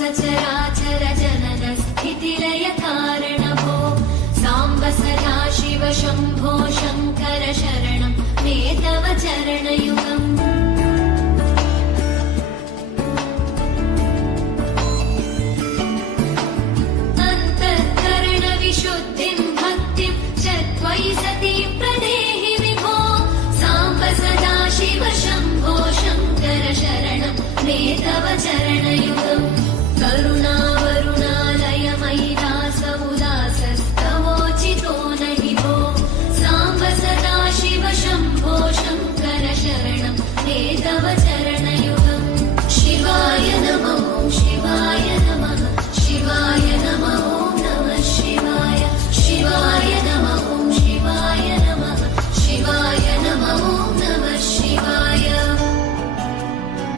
सचराचर जनन स्थितिलय कारण भो साम्ब सदा शिव शम्भो शङ्कर शरणं मे तव चरणयुगम्।